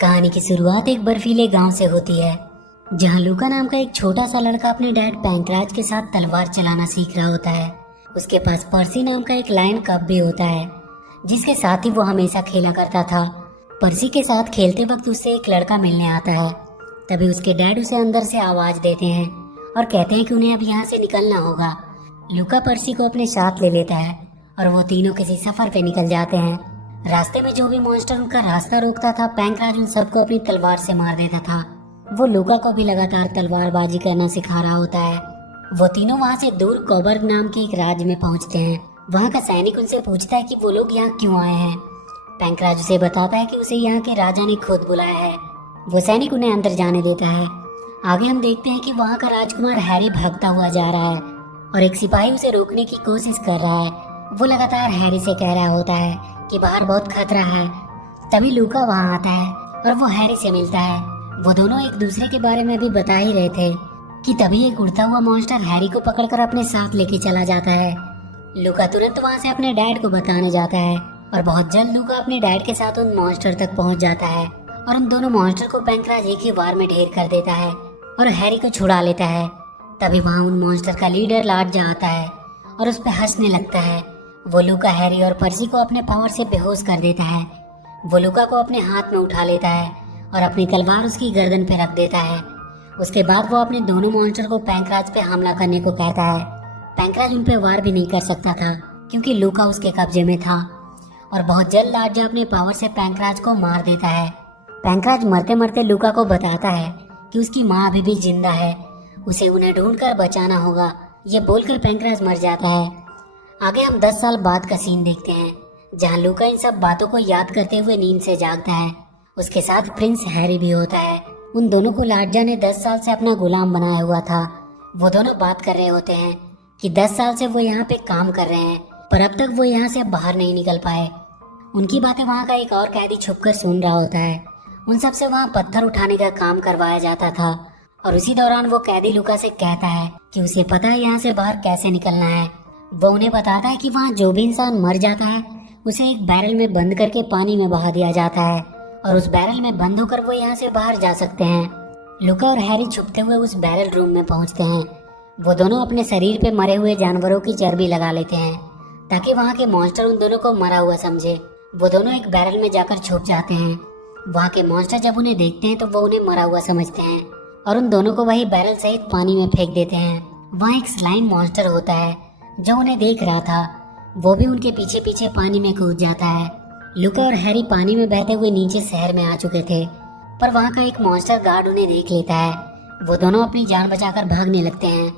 कहानी की शुरुआत एक बर्फीले गांव से होती है, जहां लूका नाम का एक छोटा सा लड़का अपने डैड पैंकराज के साथ तलवार चलाना सीख रहा होता है। उसके पास पर्सी नाम का एक लायन कब भी होता है, जिसके साथ ही वो हमेशा खेला करता था। पर्सी के साथ खेलते वक्त उससे एक लड़का मिलने आता है। तभी उसके डैड उसे अंदर से आवाज देते हैं और कहते हैं कि उन्हें अब यहाँ से निकलना होगा। लूका पर्सी को अपने साथ ले लेता है और वो तीनों किसी सफर पे निकल जाते हैं। रास्ते में जो भी मॉन्स्टर उनका रास्ता रोकता था, पैंकराज उन सबको अपनी तलवार से मार देता था। वो लूका को भी लगातार तलवारबाजी करना सिखा रहा होता है। वो तीनों वहाँ से दूर कोबर्ग नाम के एक राज्य में पहुँचते हैं। वहाँ का सैनिक उनसे पूछता है कि वो लोग यहाँ क्यों आए हैं। पैंकराज उसे बताता है कि उसे यहाँ के राजा ने खुद बुलाया है। वो सैनिक उन्हें अंदर जाने देता है। आगे हम देखते हैं कि वहाँ का राजकुमार हैरी भागता हुआ जा रहा है और एक सिपाही उसे रोकने की कोशिश कर रहा है। वो लगातार हैरी से कह रहा होता है कि बाहर बहुत खतरा है। तभी लूका वहाँ आता है और वो हैरी से मिलता है। वो दोनों एक दूसरे के बारे में भी बता ही रहे थे कि तभी एक उड़ता हुआ मॉन्स्टर हैरी को पकड़कर अपने साथ लेके चला जाता है। लूका तुरंत वहाँ से अपने डैड को बताने जाता है और बहुत जल्द लूका अपने डैड के साथ उन मॉन्स्टर तक पहुँच जाता है और उन दोनों मॉन्स्टर को पैंकराज एक ही वार में ढेर कर देता है और हैरी को छुड़ा लेता है। तभी वहाँ उन मॉन्स्टर का लीडर लार्जा आता है और उस पर हंसने लगता है। वो लूका, हैरी और पर्सी को अपने पावर से बेहोश कर देता है। वो लूका को अपने हाथ में उठा लेता है और अपनी तलवार उसकी गर्दन पे रख देता है। उसके बाद वो अपने दोनों मॉन्स्टर को पैंकराज पे हमला करने को कहता है। पैंकराज उन पे वार भी नहीं कर सकता था क्योंकि लूका उसके कब्जे में था और बहुत जल्द लार्जा अपने पावर से पैंकराज को मार देता है। पैंकराज मरते मरते लूका को बताता है कि उसकी माँ अभी भी जिंदा है, उसे उन्हें ढूंढकर बचाना होगा। ये बोलकर पैंकराज मर जाता है। आगे हम 10 साल बाद का सीन देखते हैं, जहाँ लूका इन सब बातों को याद करते हुए नींद से जागता है। उसके साथ प्रिंस हैरी भी होता है। उन दोनों को लार्जा ने 10 साल से अपना गुलाम बनाया हुआ था। वो दोनों बात कर रहे होते हैं कि 10 साल से वो यहाँ पे काम कर रहे हैं, पर अब तक वो यहाँ से बाहर नहीं निकल पाए। उनकी बातें वहाँ का एक और कैदी छुपकर सुन रहा होता है। उन सबसे वहाँ पत्थर उठाने का काम करवाया जाता था और उसी दौरान वो कैदी लूका से कहता है कि उसे पता है यहाँ से बाहर कैसे निकलना है। वो उन्हें बताता है कि वहाँ जो भी इंसान मर जाता है उसे एक बैरल में बंद करके पानी में बहा दिया जाता है और उस बैरल में बंद होकर वो यहाँ से बाहर जा सकते हैं। लूका और हैरी छुपते हुए उस बैरल रूम में पहुँचते हैं। वो दोनों अपने शरीर पे मरे हुए जानवरों की चर्बी लगा लेते हैं ताकि वहाँ के मॉन्स्टर उन दोनों को मरा हुआ समझे। वो दोनों एक बैरल में जाकर छुप जाते हैं। वहाँ के मॉन्स्टर जब उन्हें देखते हैं तो वो उन्हें मरा हुआ समझते हैं और उन दोनों को वही बैरल सहित पानी में फेंक देते हैं। वहाँ एक स्लाइम मॉन्स्टर होता है जो उन्हें देख रहा था। वो भी उनके पीछे पीछे पानी में कूद जाता है। लूका और हैरी पानी में बहते हुए नीचे शहर में आ चुके थे, पर वहाँ का एक मॉन्स्टर गार्ड उन्हें देख लेता है। वो दोनों अपनी जान बचाकर भागने लगते हैं।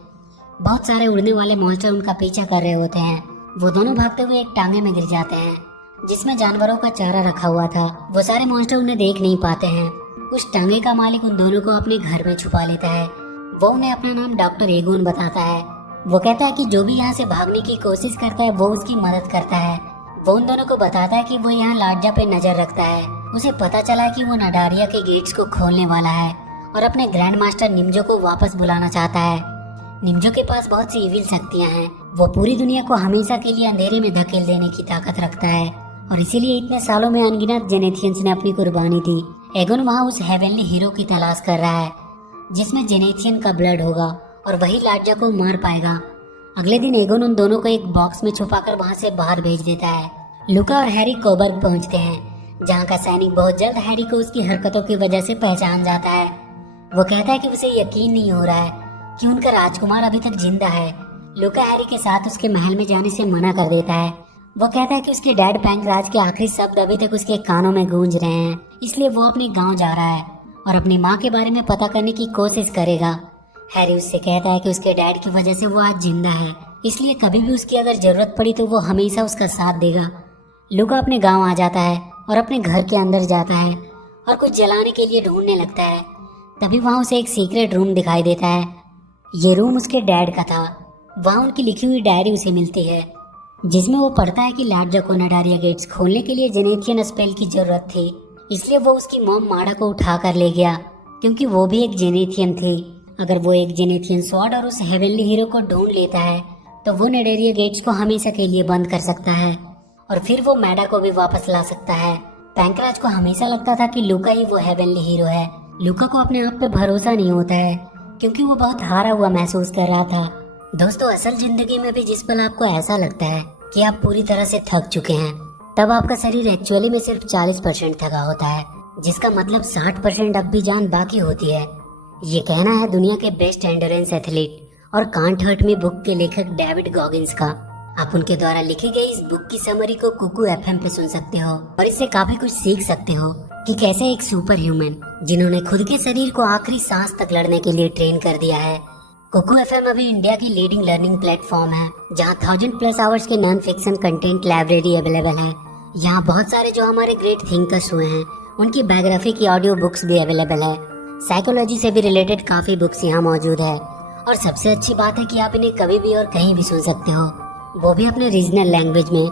बहुत सारे उड़ने वाले मॉन्स्टर उनका पीछा कर रहे होते हैं। वो दोनों भागते हुए एक टांगे में गिर जाते हैं जिसमें जानवरों का चारा रखा हुआ था। वो सारे मॉन्स्टर उन्हें देख नहीं पाते हैं। उस टांगे का मालिक उन दोनों को अपने घर में छुपा लेता है। वो उन्हें अपना नाम डॉक्टर एगोन बताता है। वो कहता है कि जो भी यहाँ से भागने की कोशिश करता है वो उसकी मदद करता है। वो उन दोनों को बताता है कि वो यहाँ लार्जा पे नजर रखता है। उसे पता चला कि वो नडारिया के गेट्स को खोलने वाला है और अपने ग्रैंड मास्टर निम्जो को वापस बुलाना चाहता है। निम्जो के पास बहुत सी इविल शक्तियाँ हैं। वो पूरी दुनिया को हमेशा के लिए अंधेरे में धकेल देने की ताकत रखता है और इसीलिए इतने सालों में अनगिनत जेनेथियंस ने अपनी कुर्बानी दी। एगोन वहाँ उस हेवनली हीरो की तलाश कर रहा है जिसमें जेनेथियन का ब्लड होगा और वही लार्जा को मार पाएगा। अगले दिन एगोन उन दोनों को एक बॉक्स में छुपाकर वहाँ से बाहर भेज देता है। लूका और हैरी कोबर्ग पहुँचते हैं, जहाँ का सैनिक बहुत जल्द हैरी को उसकी हरकतों की वजह से पहचान जाता है। वो कहता है कि उसे यकीन नहीं हो रहा है कि उनका राजकुमार अभी तक जिंदा है। लूका हैरी के साथ उसके महल में जाने से मना कर देता है। वो कहता है कि उसके डैड पैंकराज के आखिरी शब्द अभी तक उसके कानों में गूंज रहे हैं, इसलिए वो अपने गांव जा रहा है और अपनी माँ के बारे में पता करने की कोशिश करेगा। हैरी उससे कहता है कि उसके डैड की वजह से वो आज जिंदा है, इसलिए कभी भी उसकी अगर जरूरत पड़ी तो वो हमेशा उसका साथ देगा। लूका अपने गाँव आ जाता है और अपने घर के अंदर जाता है और कुछ जलाने के लिए ढूंढने लगता है। तभी वहाँ उसे एक सीक्रेट रूम दिखाई देता है। ये रूम उसके डैड का था। वहाँ उनकी लिखी हुई डायरी उसे मिलती है जिसमें वो पढ़ता है कि लार्जा को नडारिया गेट्स खोलने के लिए जेनेथियन स्पेल की जरूरत थी, इसलिए वो उसकी मॉम माडा को उठा कर ले गया क्योंकि वो भी एक जेनेथियन थी। अगर वो एक जेनेथियन स्वॉर्ड और उस हेवनली हीरो को ढूंढ लेता है तो वो नडारिया गेट्स को हमेशा के लिए बंद कर सकता है और फिर वो मैडा को भी वापस ला सकता है। पैंकराज को हमेशा लगता था कि लूका ही वो हेवनली हीरो है। लूका को अपने आप पे भरोसा नहीं होता है क्योंकि वो बहुत हारा हुआ महसूस कर रहा था। दोस्तों, असल जिंदगी में भी जिस पल आपको ऐसा लगता है कि आप पूरी तरह से थक चुके हैं, तब आपका शरीर एक्चुअली में सिर्फ 40% थका होता है, जिसका मतलब 60% अब भी जान बाकी होती है। ये कहना है दुनिया के बेस्ट एंड्योरेंस एथलीट और कांट हर्ट मी बुक के लेखक डेविड गॉगिंस का। आप उनके द्वारा लिखी गई इस बुक की समरी को कुकू एफएम पे सुन सकते हो और इससे काफी कुछ सीख सकते हो कि कैसे एक सुपर ह्यूमन जिन्होंने खुद के शरीर को आखिरी सांस तक लड़ने के लिए ट्रेन कर दिया है। कुकू एफएम अभी इंडिया की लीडिंग लर्निंग प्लेटफॉर्म है जहां 1000+ आवर्स के non fiction content library available है। यहाँ बहुत सारे जो हमारे ग्रेट थिंकर्स हुए हैं उनकी बायोग्राफी की ऑडियो बुक्स भी अवेलेबल है। साइकोलॉजी से भी रिलेटेड काफी बुक्स यहाँ मौजूद है और सबसे अच्छी बात है कि आप इन्हें कभी भी और कहीं भी सुन सकते हो, वो भी अपने रीजनल लैंग्वेज में।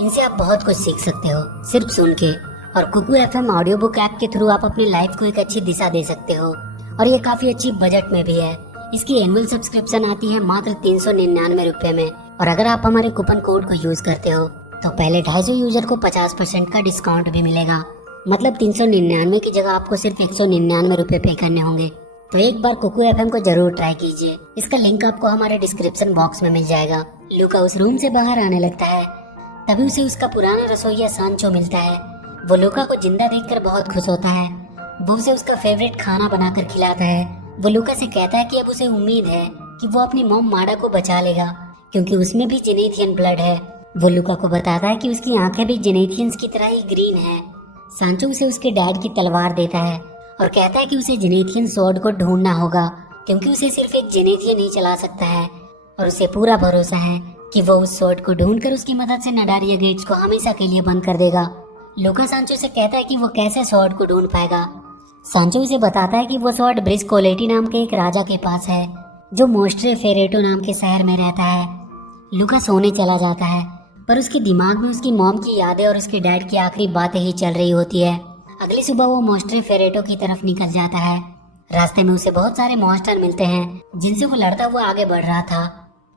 इनसे आप बहुत कुछ सीख सकते हो सिर्फ सुन के। और Kuku FM audio book app के थ्रू आप अपनी लाइफ को एक अच्छी दिशा दे सकते हो और ये काफी अच्छी बजट में भी है। इसकी एनुअल सब्सक्रिप्शन आती है मात्र 399 रुपए में और अगर आप हमारे कूपन कोड को यूज करते हो तो पहले 250 यूजर को 50% का डिस्काउंट भी मिलेगा। मतलब 399 की जगह आपको सिर्फ 199 रुपए पे करने होंगे। तो एक बार कुकू एफएम को जरूर ट्राई कीजिए। इसका लिंक आपको हमारे डिस्क्रिप्शन बॉक्स में मिल जाएगा। लूका उस रूम से बाहर आने लगता है, तभी उसे उसका पुराना रसोइया सांचो मिलता है। वो लूका को जिंदा देखकर बहुत खुश होता है। वो उसे उसका फेवरेट खाना बनाकर खिलाता है। वो लूका से कहता है कि अब उसे उम्मीद है कि वो अपनी मॉम माडा को बचा लेगा क्योंकि उसमें भी जेनेथियन ब्लड है। वो लूका को बताता है कि उसकी आंखें भी जेनेथियंस की तरह ही ग्रीन है। सांचो उसे उसके डैड की तलवार देता है और कहता है कि उसे जेनेथियन स्वॉर्ड को ढूंढना होगा क्योंकि उसे सिर्फ एक जेनेथियन ही चला सकता है और उसे पूरा भरोसा है कि वो उस स्वॉर्ड को ढूंढकर उसकी मदद से नडारिया गेट्स को हमेशा के लिए बंद कर देगा। लूका सांचो से कहता है कि वो कैसे स्वॉर्ड को ढूंढ पाएगा। सांचो उसे बताता है कि वो स्वॉर्ड ब्रिज कोलेटी नाम के एक राजा के पास है जो मोस्ट्रे फेरेटो नाम के शहर में रहता है। लूका सोने चला जाता है पर उसके दिमाग में उसकी मॉम की यादें और उसके डैड की आखिरी बातें ही चल रही होती है। अगली सुबह वो मोस्ट्रे फेरेटो की तरफ निकल जाता है। रास्ते में उसे बहुत सारे मॉन्स्टर मिलते हैं जिनसे वो लड़ता हुआ आगे बढ़ रहा था।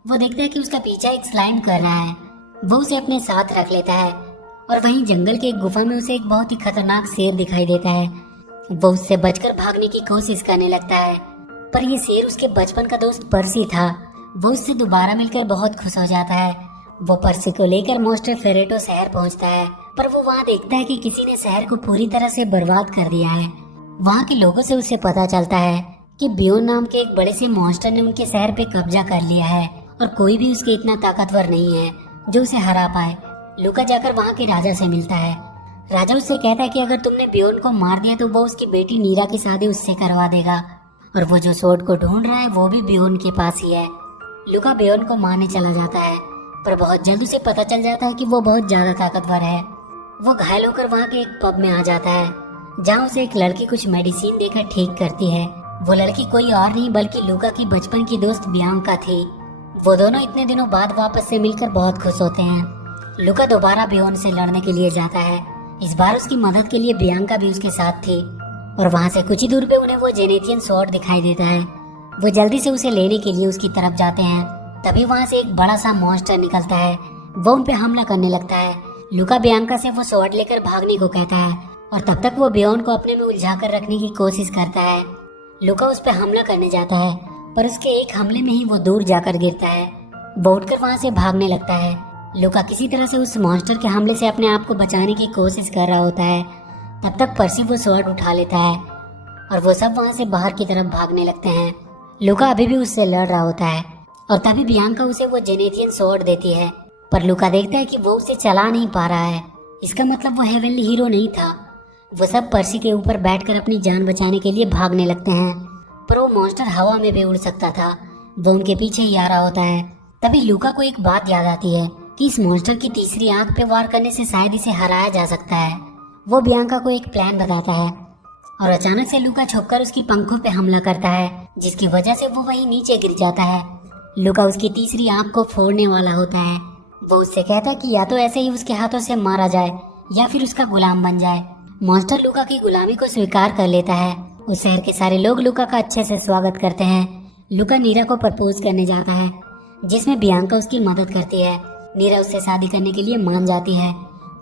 वो देखता है कि उसका पीछा एक स्लाइम कर रहा है। वो उसे अपने साथ रख लेता है और वहीं जंगल के एक गुफा में उसे एक बहुत ही खतरनाक शेर दिखाई देता है। वो उससे बचकर भागने की कोशिश करने लगता है पर ये शेर उसके बचपन का दोस्त पर्सी था। वो उससे दोबारा मिलकर बहुत खुश हो जाता है। वो पर्सी को लेकर मोस्ट्रे फेरेटो शहर पहुंचता है पर वो वहाँ देखता है कि किसी ने शहर को पूरी तरह से बर्बाद कर दिया है। वहाँ के लोगों से उसे पता चलता है कि बियोन नाम के एक बड़े से मॉन्स्टर ने उनके शहर पे कब्जा कर लिया है और कोई भी उसके इतना ताकतवर नहीं है जो उसे हरा पाए। लूका जाकर वहाँ के राजा से मिलता है। राजा उससे कहता है कि अगर तुमने बियोन को मार दिया तो वो उसकी बेटी नीरा की शादी उससे करवा देगा और वो जो स्वॉर्ड को ढूंढ रहा है वो भी बियोन के पास ही है। लूका बियोन को मारने चला जाता है पर बहुत जल्द उसे पता चल जाता है कि वो बहुत ज्यादा ताकतवर है। वो घायल होकर वहाँ के एक पब में आ जाता है जहाँ उसे एक लड़की कुछ मेडिसिन देकर ठीक करती है। वो लड़की कोई और नहीं बल्कि लूका की बचपन की दोस्त बियांका थी। वो दोनों इतने दिनों बाद वापस से मिलकर बहुत खुश होते हैं। लूका दोबारा बियोन से लड़ने के लिए जाता है। इस बार उसकी मदद के लिए बियांका भी उसके साथ थी और वहाँ से कुछ ही दूर पे उन्हें वो जेनेथियन स्वॉर्ड दिखाई देता है। वो जल्दी से उसे लेने के लिए उसकी तरफ जाते हैं। तभी वहाँ से एक बड़ा सा मॉन्स्टर निकलता है। वो उन पे हमला करने लगता है। लूका बियांका से वो स्वॉर्ड लेकर भागने को कहता है और तब तक वो बियोन को अपने में उलझाकर रखने की कोशिश करता है। लूका उस पर हमला करने जाता है पर उसके एक हमले में ही वो दूर जाकर गिरता है। वो उठकर वहाँ से भागने लगता है। लूका किसी तरह से उस मॉन्स्टर के हमले से अपने आप को बचाने की कोशिश कर रहा होता है। तब तक पर्सी वो स्वॉर्ड उठा लेता है और वो सब वहाँ से बाहर की तरफ भागने लगते हैं। लूका अभी भी उससे लड़ रहा होता है और तभी बियांका उसे वो जेनेथियन स्वॉर्ड देती है पर लूका देखता है कि वो उसे चला नहीं पा रहा है। इसका मतलब वो हेवनली हीरो नहीं था। वो सब पर्सी के ऊपर बैठकर अपनी जान बचाने के लिए भागने लगते हैं पर वो मॉन्स्टर हवा में भी उड़ सकता था। वो उनके पीछे ही आ रहा होता है। तभी लूका को एक बात याद आती है कि इस मॉन्स्टर की तीसरी आंख पे वार करने से शायद इसे हराया जा सकता है। वो बियांका को एक प्लान बताता है और अचानक से लूका छुपकर उसकी पंखों पे हमला करता है जिसकी वजह से वो वहीं नीचे गिर जाता है। लूका उसकी तीसरी आंख को फोड़ने वाला होता है। वो उससे कहता है कि या तो ऐसे ही उसके हाथों से मारा जाए या फिर उसका गुलाम बन जाए। मॉन्स्टर लूका की गुलामी को स्वीकार कर लेता है। उस शहर के सारे लोग लूका का अच्छे से स्वागत करते हैं। लूका नीरा को प्रपोज करने जाता है जिसमें बियांका उसकी मदद करती है। नीरा उससे शादी करने के लिए मान जाती है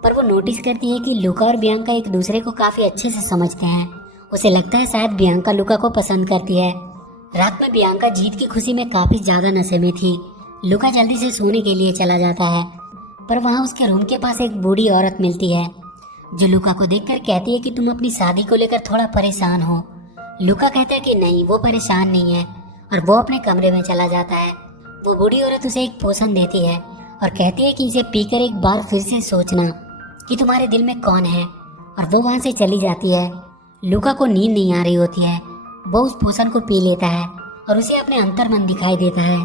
पर वो नोटिस करती है कि लूका और बियांका एक दूसरे को काफी अच्छे से समझते हैं। उसे लगता है शायद बियांका लूका को पसंद करती है। रात में बियांका जीत की खुशी में काफी ज्यादा नशे में थी। लूका जल्दी से सोने के लिए चला जाता है, पर वहाँ उसके रूम के पास एक बूढ़ी औरत मिलती है जो लूका को देखकर कहती है कि तुम अपनी शादी को लेकर थोड़ा परेशान हो। लूका कहता है कि नहीं, वो परेशान नहीं है, और वो अपने कमरे में चला जाता है। वो बूढ़ी औरत उसे एक पोशन देती है और कहती है कि इसे पीकर एक बार फिर से सोचना कि तुम्हारे दिल में कौन है, और वो वहाँ से चली जाती है। लूका को नींद नहीं आ रही होती है। वो उस पोशन को पी लेता है और उसे अपने अंतर्मन दिखाई देता है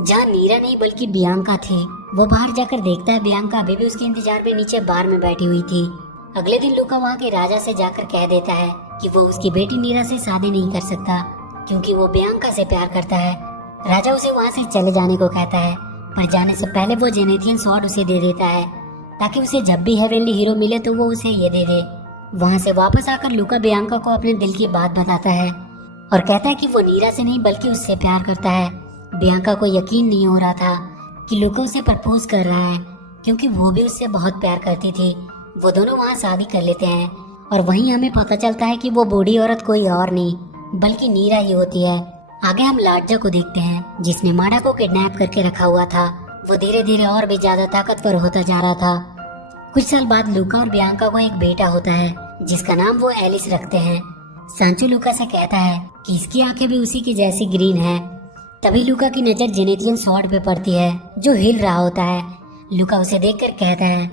जहाँ नीरा नहीं बल्कि बियांका थी। वो बाहर जाकर देखता है बियांका अभी भी उसके इंतजार में नीचे बार में बैठी हुई थी। अगले दिन लूका वहाँ के राजा से जाकर कह देता है कि वो उसकी बेटी नीरा से शादी नहीं कर सकता क्योंकि वो बियांका से प्यार करता है। राजा उसे वहाँ से चले जाने को कहता है, पर जाने से पहले वो जेनेथियन स्वॉर्ड उसे दे देता है ताकि उसे जब भी हेवनली हीरो मिले तो वो उसे ये दे दे। वहाँ से वापस आकर लूका बियांका को अपने दिल की बात बताता है और कहता है कि वो नीरा से नहीं बल्कि उससे प्यार करता है। बियांका को यकीन नहीं हो रहा था कि लूका उसे प्रपोज कर रहा है क्योंकि वो भी उससे बहुत प्यार करती थी। वो दोनों वहाँ शादी कर लेते हैं और वहीं हमें पता चलता है कि वो बूढ़ी औरत कोई और नहीं बल्कि नीरा ही होती है। आगे हम लाडजा को देखते हैं जिसने माडा को किडनैप करके रखा हुआ था। वो धीरे धीरे और भी ज्यादा ताकतवर होता जा रहा था। कुछ साल बाद लूका और बियांका को एक बेटा होता है जिसका नाम वो एलिस रखते हैं। सांचो लूका से कहता है कि इसकी आंखें भी उसी की जैसी ग्रीन है। तभी लूका की नजर जेनेथियन स्वॉर्ड पे पड़ती है जो हिल रहा होता है। लूका उसे देखकर कहता है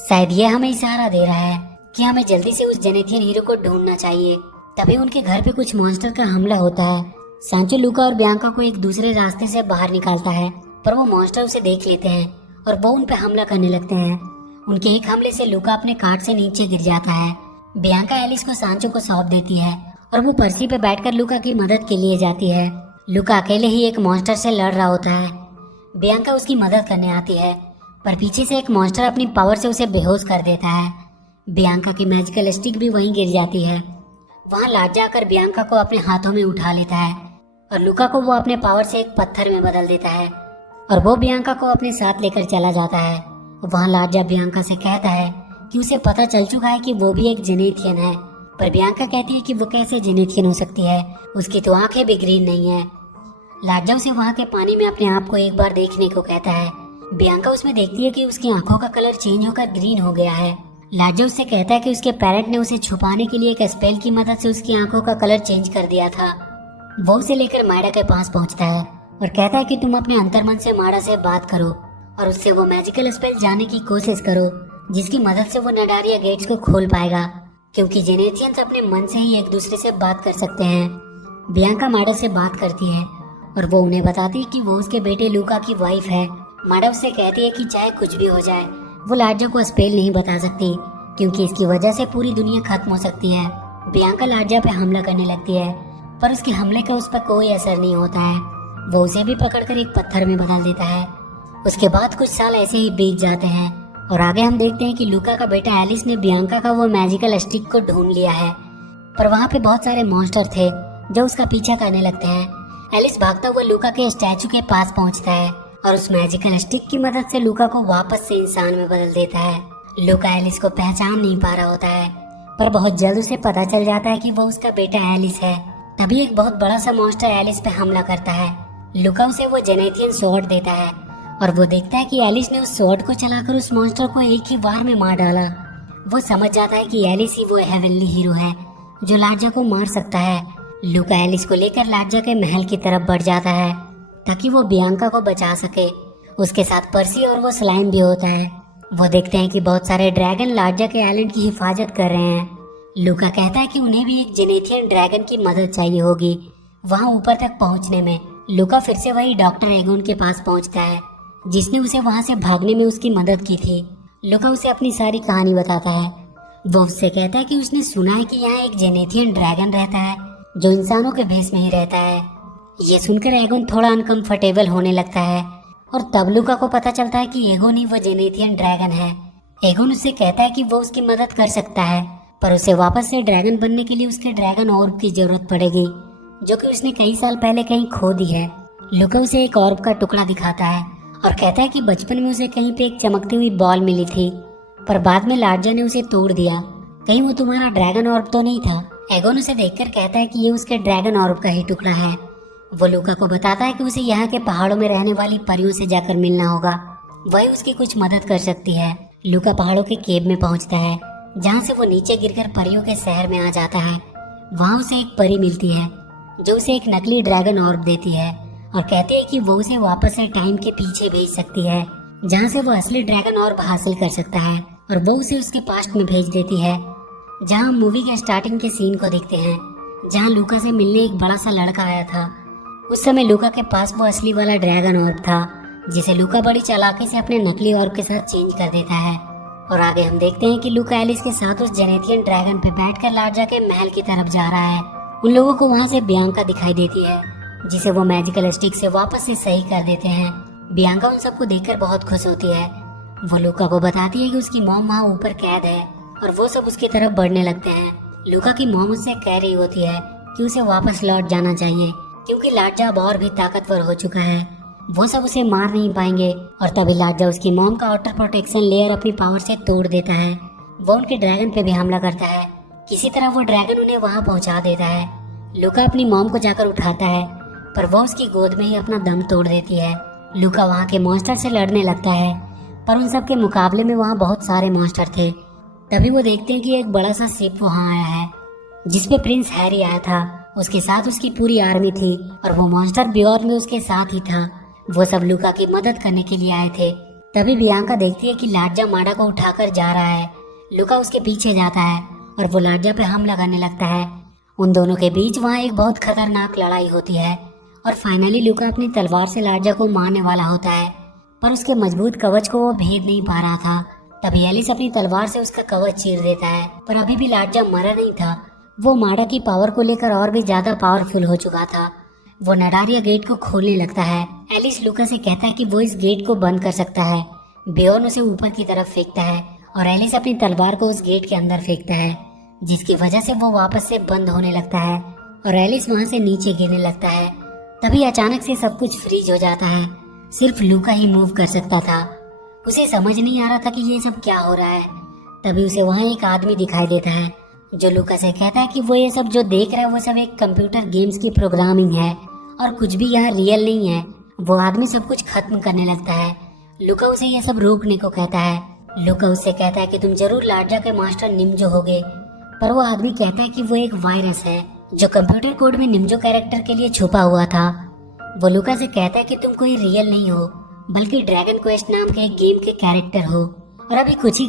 शायद ये हमें इशारा दे रहा है कि हमें जल्दी से उस जेनेथियन हीरो को ढूंढना चाहिए। तभी उनके घर पे कुछ मॉन्स्टर का हमला होता है। सांचो लूका और बियांका को एक दूसरे रास्ते से बाहर निकालता है, पर वो मॉन्स्टर उसे देख लेते हैं और वो उन पे हमला करने लगते हैं। उनके एक हमले से लूका अपने कार्ट से नीचे गिर जाता है। बियांका एलिस को सांचो को सौंप देती है और वो पर्सी पे बैठकर लूका की मदद के लिए जाती है। लूका अकेले ही एक मॉन्स्टर से लड़ रहा होता है। बियांका उसकी मदद करने आती है, पर पीछे से एक मॉन्स्टर अपनी पावर से उसे बेहोश कर देता है। बियांका की मैजिकल स्टिक भी वहीं गिर जाती है। वहाँ लाडजा आकर बियांका को अपने हाथों में उठा लेता है और लूका को वो अपने पावर से एक पत्थर में बदल देता है और वो बियांका को अपने साथ लेकर चला जाता है। वहाँ लाडजा बियांका से कहता है कि उसे पता चल चुका है कि वो भी एक जेनेथियन है, पर बियांका कहती है कि वो कैसे जेनेथियन हो सकती है, उसकी तो आंखें भी ग्रीन नहीं है। लाडजा उसे वहाँ के पानी में अपने आप को एक बार देखने को कहता है। बियांका उसमें देखती है कि उसकी आंखों का कलर चेंज होकर ग्रीन हो गया है। लाडजा उससे कहता है कि उसके पेरेंट ने उसे छुपाने के लिए एक स्पेल की मदद से उसकी आंखों का कलर चेंज कर दिया था। वो उसे लेकर माडा के पास पहुंचता है और कहता है कि तुम अपने अंतर्मन से माडा से बात करो और उससे वो मैजिकल स्पेल जानने की कोशिश करो जिसकी मदद से वो नडारिया गेट्स को खोल पाएगा, क्योंकि जेनेथियंस अपने मन से ही एक दूसरे से बात कर सकते हैं। बियांका माडा से बात करती है और वो उन्हें बताती है कि वो उसके बेटे लूका की वाइफ है। माडा उससे कहती है कि चाहे कुछ भी हो जाए वो लाडजा को स्पेल नहीं बता सकती क्योंकि इसकी वजह से पूरी दुनिया खत्म हो सकती है। बियांका लाडजा पे हमला करने लगती है, पर उसके हमले का उस पर कोई असर नहीं होता है। वो उसे भी पकड़कर एक पत्थर में बदल देता है। उसके बाद कुछ साल ऐसे ही बीत जाते हैं और आगे हम देखते हैं कि लूका का बेटा एलिस ने बियांका का वो मैजिकल स्टिक को ढूंढ लिया है, पर वहाँ पे बहुत सारे मॉन्स्टर थे जो उसका पीछा करने लगते हैं। एलिस भागता हुआ लूका के स्टैचू के पास पहुँचता है और उस मैजिकल स्टिक की मदद से लूका को वापस से इंसान में बदल देता है। लूका एलिस को पहचान नहीं पा रहा होता है, पर बहुत जल्द उसे पता चल जाता है कि वो उसका बेटा एलिस है। तभी एक बहुत बड़ा सा मॉन्स्टर एलिस पे हमला करता है। लूका उसे वो जेनेथियन स्वॉर्ड देता है और वो देखता है कि एलिस ने उस स्वॉर्ड को चलाकर उस मॉन्स्टर को एक ही बार में मार डाला। वो समझ जाता है कि एलिस ही वो हेवनली हीरो है जो लाडजा को मार सकता है। लूका एलिस को लेकर लाडजा के महल की तरफ बढ़ जाता है ताकि वो बियांका को बचा सके। उसके साथ पर्सी और वो स्लाइम भी होता है। वो देखते हैं कि बहुत सारे ड्रैगन लाडजा के आइलैंड की हिफाजत कर रहे हैं। लूका कहता है कि उन्हें भी एक जेनेथियन ड्रैगन की मदद चाहिए होगी वहाँ ऊपर तक पहुँचने में। लूका फिर से वही डॉक्टर एगोन के पास पहुँचता है जिसने उसे वहाँ से भागने में उसकी मदद की थी। लूका उसे अपनी सारी कहानी बताता है। वो उससे कहता है कि उसने सुना है कि यहाँ एक जेनेथियन ड्रैगन रहता है जो इंसानों के भेष में ही रहता है। ये सुनकर एगोन थोड़ा अनकंफर्टेबल होने लगता है और तब लूका को पता चलता है कि एगोन ही वो जेनेथियन ड्रैगन है। एगोन उससे कहता है कि वो उसकी मदद कर सकता है, पर उसे वापस से ड्रैगन बनने के लिए उसके ड्रैगन ऑर्ब की जरूरत पड़ेगी जो कि उसने कई साल पहले कहीं खो दी है। लूका उसे एक ऑर्ब का टुकड़ा दिखाता है और कहता है कि बचपन में उसे कहीं पे एक चमकती हुई बॉल मिली थी। पर बाद में लार्जा ने उसे तोड़ दिया। कहीं वो तुम्हारा ड्रैगन ऑर्ब तो नहीं था? एगोन उसे देखकर कहता है कि ये उसके ड्रैगन ऑर्ब का ही टुकड़ा है। वो लूका को बताता है कि उसे यहाँ के पहाड़ों में रहने वाली परियों से जाकर मिलना होगा, वही उसकी कुछ मदद कर सकती है। लूका पहाड़ों के केव में पहुंचता है, जहाँ से वो नीचे गिरकर परियों के शहर में आ जाता है। वहाँ उसे एक परी मिलती है जो उसे एक नकली ड्रैगन ऑर्ब देती है और कहती है कि वो उसे वापस से टाइम के पीछे भेज सकती है, जहाँ से वो असली ड्रैगन ऑर्ब हासिल कर सकता है। और वो उसे उसके पास्ट में भेज देती है, जहाँ हम मूवी के स्टार्टिंग के सीन को देखते हैं, जहाँ लूका से मिलने एक बड़ा सा लड़का आया था। उस समय लूका के पास वो असली वाला ड्रैगन ऑर्ब था, जिसे लूका बड़ी चालाकी से अपने नकली ऑर्ब के साथ चेंज कर देता है। और आगे हम देखते हैं कि लूका एलिस के साथ उस जेनेथियन ड्रैगन पे बैठकर लार्जा के महल की तरफ जा रहा है। उन लोगों को वहाँ से बियांका दिखाई देती है, जिसे वो मैजिकल स्टिक से वापस से सही कर देते हैं। बियांका उन सबको देखकर बहुत खुश होती है। वो लूका को बताती है कि उसकी मॉम वहाँ ऊपर कैद है और वो सब उसकी तरफ बढ़ने लगते हैं। लूका की मॉम उससे कह रही होती है कि उसे वापस लौट जाना चाहिए, क्योंकि लार्जा अब और भी ताकतवर हो चुका है, वो सब उसे मार नहीं पाएंगे। और तभी लार्जा उसकी मॉम का आउटर प्रोटेक्शन लेयर अपनी पावर से तोड़ देता है। वो उनके ड्रैगन पे भी हमला करता है। किसी तरह वो ड्रैगन उन्हें वहाँ पहुँचा देता है। लूका अपनी मॉम को जाकर उठाता है, पर वो उसकी गोद में ही अपना दम तोड़ देती है। लूका वहाँ के मॉन्स्टर से लड़ने लगता है, पर उन सब के मुकाबले में वहाँ बहुत सारे मॉन्स्टर थे। तभी वो देखते हैं कि एक बड़ा सा शिप वहाँ आया है, जिसपे प्रिंस हैरी आया था। उसके साथ उसकी पूरी आर्मी थी और वो मॉन्स्टर बियॉर्न में उसके साथ ही था। वो सब लूका की मदद करने के लिए आए थे। तभी बियांका देखती है कि लार्जा माडा को उठाकर जा रहा है। लूका उसके पीछे जाता है और वो लार्जा पे हमला करने लगता है। उन दोनों के बीच वहाँ एक बहुत खतरनाक लड़ाई होती है और फाइनली लूका अपनी तलवार से लार्जा को मारने वाला होता है, पर उसके मजबूत कवच को वो भेद नहीं पा रहा था। तभी एलिस अपनी तलवार से उसका कवच चीर देता है, पर अभी भी लार्जा मरा नहीं था। वो माडा की पावर को लेकर और भी ज्यादा पावरफुल हो चुका था। वो नडारिया गेट को खोलने लगता है। एलिस लूका से कहता है कि वो इस गेट को बंद कर सकता है। बियॉर्न उसे ऊपर की तरफ फेंकता है और एलिस अपनी तलवार को उस गेट के अंदर फेंकता है, जिसकी वजह से वो वापस से बंद होने लगता है और एलिस वहाँ से नीचे गिरने लगता है। तभी अचानक से सब कुछ फ्रीज हो जाता है। सिर्फ लूका ही मूव कर सकता था। उसे समझ नहीं आ रहा था कि ये सब क्या हो रहा है। तभी उसे वहाँ एक आदमी दिखाई देता है, जो लूका से कहता है कि वो ये सब जो देख रहा है वो सब एक कंप्यूटर गेम्स की प्रोग्रामिंग है और कुछ भी यहाँ रियल नहीं है। वो आदमी सब कुछ खत्म करने लगता है। लूका उसे ये सब रोकने को कहता है। लूका उससे कहता है कि तुम जरूर लार्जा के मास्टर निम्जो होगे, पर वो आदमी कहता है कि वो एक वायरस है जो कंप्यूटर कोड में निम्जो कैरेक्टर के लिए छुपा हुआ था। वो लूका से कहता है कि तुम कोई रियल नहीं हो, बल्कि ड्रैगन क्वेस्ट नाम के एक गेम के कैरेक्टर हो और अभी कुछ ही